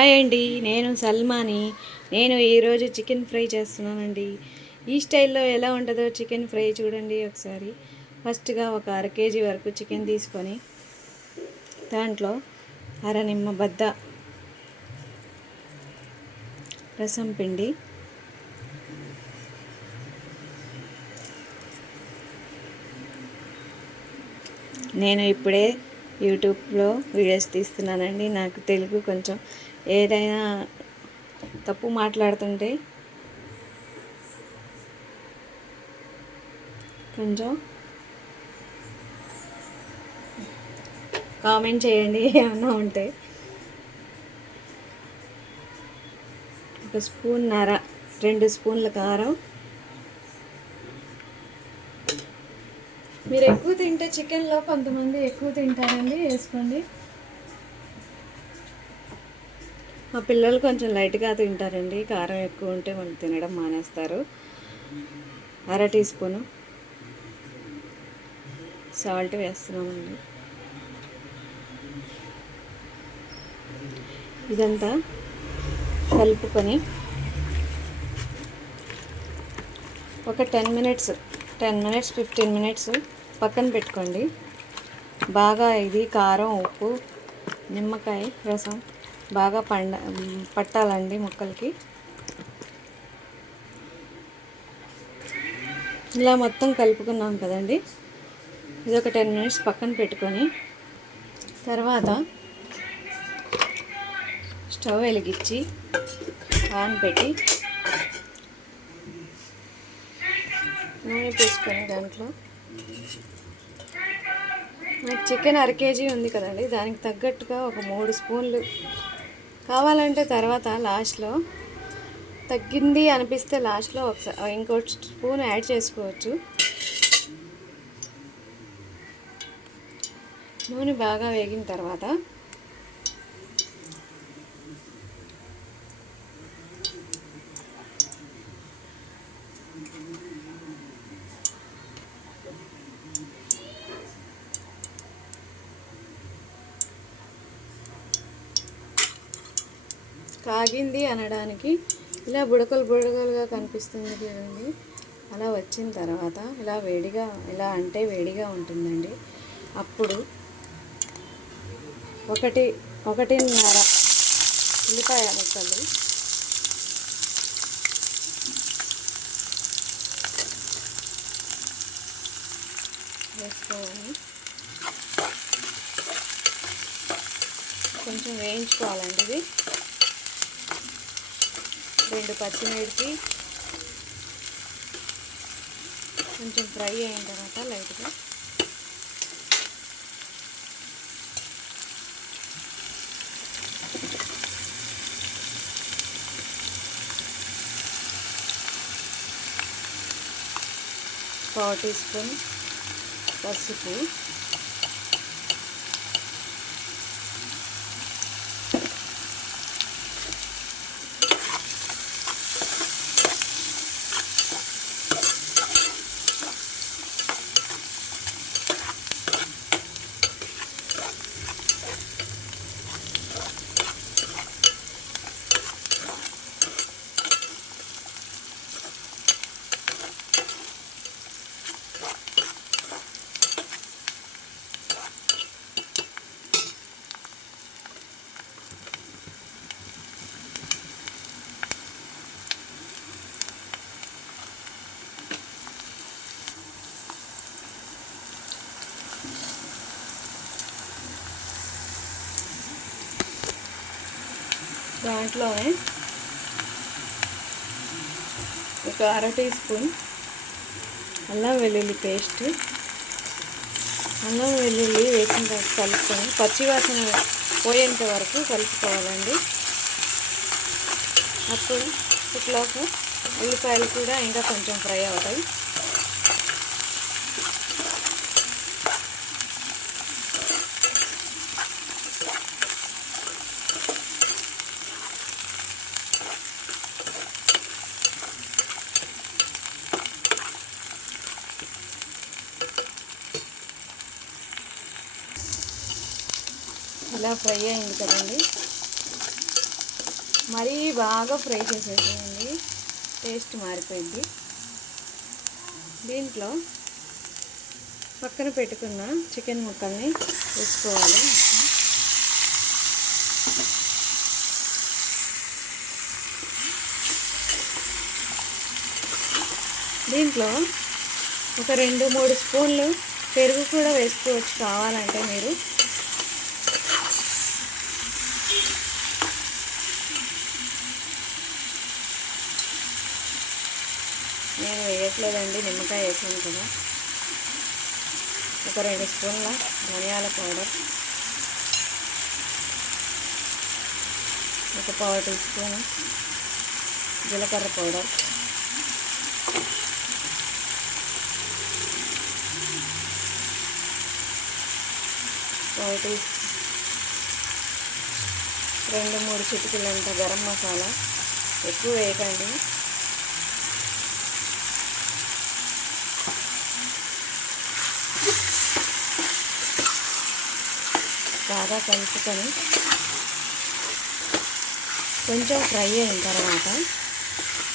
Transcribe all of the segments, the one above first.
Hi అండి, నేను సల్మాని. నేను ఈరోజు చికెన్ ఫ్రై చేస్తున్నానండి. ఈ స్టైల్లో ఎలా ఉంటుందో చికెన్ ఫ్రై చూడండి ఒకసారి. ఫస్ట్గా ఒక అర కేజీ వరకు చికెన్ తీసుకొని దాంట్లో నిమ్మ బద్ద రసం పిండి, నేను ఇప్పుడే యూట్యూబ్లో వీడియోస్ తీస్తున్నానండి. నాకు తెలుగు కొంచెం ఏదైనా తప్పు మాట్లాడుతుంటే కొంచెం కామెంట్ చేయండి ఏమన్నా ఉంటే. 1 స్పూన్నర 2 స్పూన్ల కారం. మీరు ఎక్కువ తింటే చికెన్లో కొంతమంది ఎక్కువ తింటారండి, వేసుకోండి. మా పిల్లలు కొంచెం లైట్గా తింటారండి, కారం ఎక్కువ ఉంటే వాళ్ళు తినడం మానేస్తారు. 1/2 టీ స్పూను సాల్ట్ వేస్తున్నామండి. ఇదంతా కలుపుకొని ఒక 10 మినిట్స్ 15 మినిట్స్ పక్కన పెట్టుకోండి. బాగా ఇది కారం, ఉప్పు, నిమ్మకాయ రసం బాగా పట్టాలండి ముక్కలకి. ఇలా మొత్తం కలుపుకున్నాం కదండి. ఇది ఒక 10 మినిట్స్ పక్కన పెట్టుకొని తర్వాత స్టవ్ వెలిగించి పాన్ పెట్టి నూనె పోసుకొని దాంట్లో నాకు చికెన్ 1/2 కేజీ ఉంది కదండి, దానికి తగ్గట్టుగా ఒక 3 స్పూన్లు కావాలంటే తర్వాత లాస్ట్లో తగ్గింది అనిపిస్తే లాస్ట్లో ఒకసారి ఇంకో స్పూన్ యాడ్ చేసుకోవచ్చు. నూనె బాగా వేగిన తర్వాత కాగింది అనడానికి ఇలా బుడగలుగా కనిపిస్తుంది కదండి. అలా వచ్చిన తర్వాత ఇలా వేడిగా ఉంటుందండి. అప్పుడు 1.5 ఉల్లిపాయ ముక్కలు వేసుకోవాలి. కొంచెం వేయించుకోవాలండి. ఇది 2 పచ్చిమిర్చి కొంచెం ఫ్రై అయిన తర్వాత లైట్గా పావు టీ స్పూన్ పసుపు, దాంట్లోనే ఒక 1/2 టీ స్పూన్ అల్లం వెల్లుల్లి పేస్ట్, అల్లం వెల్లుల్లి వేసిన తర్వాత కలుపుకొని పచ్చివాసన పోయేంత వరకు కలుపుకోవాలండి. అప్పుడు ఇట్లాకు ఉల్లిపాయలు కూడా ఇంకా కొంచెం ఫ్రై అవుతాయి. ఇలా ఫ్రై అయింది కదండి. మరీ బాగా ఫ్రై చేసేసేయండి, టేస్ట్ మారిపోయింది. దీంట్లో పక్కన పెట్టుకున్న చికెన్ ముక్కల్ని వేసుకోవాలి. దీంట్లో ఒక 2-3 స్పూన్లు పెరుగు కూడా వేసుకోవచ్చు కావాలంటే మీరు. నేను వేయట్లేదండి, నిమ్మకాయ వేసాను కదా. ఒక 2 స్పూన్ల ధనియాల పౌడర్, ఒక 1/4 టీ స్పూన్ జీలకర్ర పౌడర్, 2-3 చిటికలంత గరం మసాలా. ఎక్కువ వేయకండి. బాగా కలుపుకొని కొంచెం ఫ్రై అయిన తర్వాత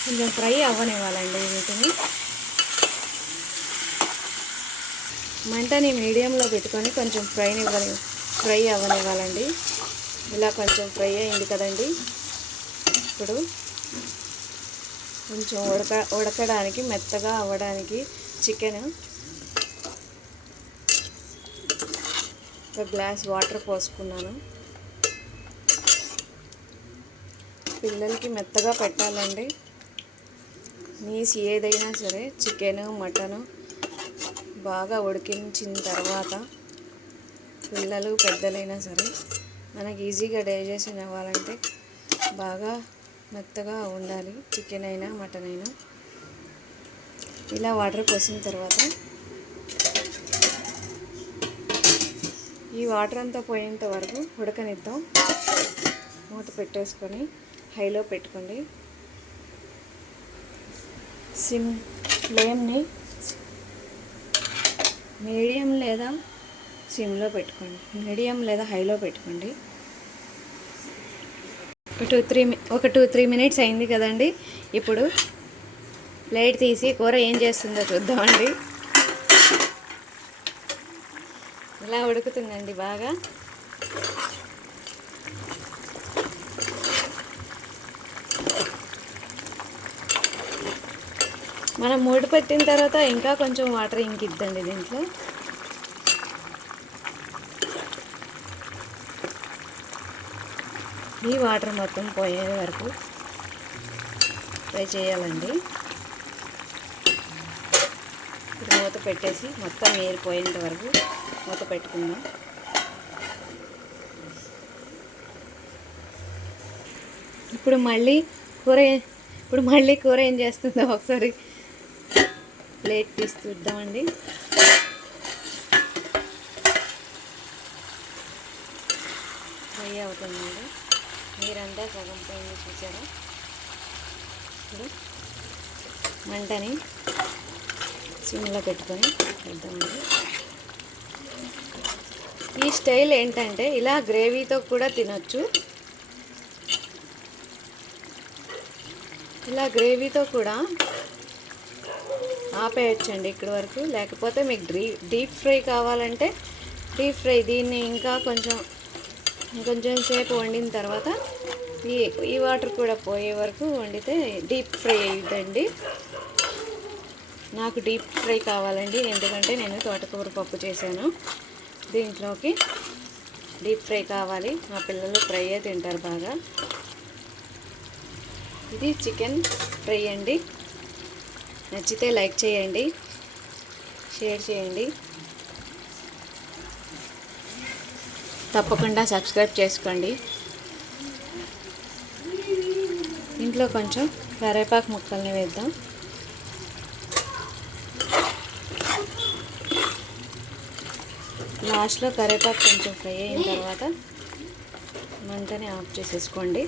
కొంచెం ఫ్రై అవ్వనివ్వాలండి. వీటిని మంటని మీడియంలో పెట్టుకొని కొంచెం ఫ్రై అవ్వనివ్వాలండి. ఇలా కొంచెం ఫ్రై అయింది కదండి. ఇప్పుడు కొంచెం ఉడకడానికి మెత్తగా అవ్వడానికి చికెన్ ఒక గ్లాస్ వాటర్ పోసుకున్నాను. పిల్లలకి మెత్తగా పెట్టాలండి. నీస్ ఏదైనా సరే చికెన్ మటన్ బాగా ఉడికించిన తర్వాత పిల్లలు పెద్దలైనా సరే మనకి ఈజీగా డైజెషన్ అవ్వాలంటే బాగా మెత్తగా ఉండాలి. చికెన్ అయినా మటన్ అయినా. ఇలా వాటర్ పోసిన తర్వాత ఈ వాటర్ అంతా పోయేంత వరకు ఉడకనిద్దాం. మూత పెట్టేసుకొని హైలో పెట్టుకోండి. ఫ్లేమ్ని మీడియం లేదా సిమ్లో పెట్టుకోండి. మీడియం లేదా హైలో పెట్టుకోండి. ఒక 2-3 మినిట్స్ అయింది కదండి. ఇప్పుడు ప్లేట్ తీసి కూర ఏం చేస్తుందో చూద్దామండి. ఇలా ఉడుకుతుందండి బాగా. మనం మూడు పెట్టిన తర్వాత ఇంకా కొంచెం వాటర్ ఇంకిద్దండి దీంట్లో. ఈ వాటర్ మొత్తం పోయే వరకు ఫ్రై చేయాలండి. ఇప్పుడు మూత పెట్టేసి మొత్తం నీరు పోయేంత వరకు మూత పెట్టుకుందాం. ఇప్పుడు మళ్ళీ కూర ఏం చేస్తుందో ఒకసారి ప్లేట్ తీసి చూద్దామండి. ఫ్రై అవుతుందండి. నీరంతా సగం పోయింది చూసారా. ఇప్పుడు మంటని సిమ్లో పెట్టుకొని చేద్దామండి. ఈ స్టైల్ ఏంటంటే ఇలా గ్రేవీతో కూడా తినొచ్చు. ఇలా గ్రేవీతో కూడా ఆపేయచ్చండి ఇక్కడి వరకు. లేకపోతే మీకు డీప్ ఫ్రై కావాలంటే డీప్ ఫ్రై దీన్ని ఇంకా కొంచెం సేపు వండిన తర్వాత ఈ వాటర్ కూడా పోయే వరకు వండితే డీప్ ఫ్రై అయ్యిద్దండి. నాకు డీప్ ఫ్రై కావాలండి, ఎందుకంటే నేను తోటకూర పప్పు చేశాను. దీంట్లోకి డీప్ ఫ్రై కావాలి. మా పిల్లలు ఫ్రైయే తింటారు బాగా. ఇది చికెన్ ఫ్రై అండి. నచ్చితే లైక్ చేయండి, షేర్ చేయండి, తప్పకుండా సబ్స్క్రైబ్ చేసుకోండి. ఇంట్లో కొంచెం కరివేపాకు ముక్కల్ని వేద్దాం. లాస్ట్లో కరివేపాకు కొంచెం ఫ్రై అయిన తర్వాత మంటని ఆఫ్ చేసేసుకోండి.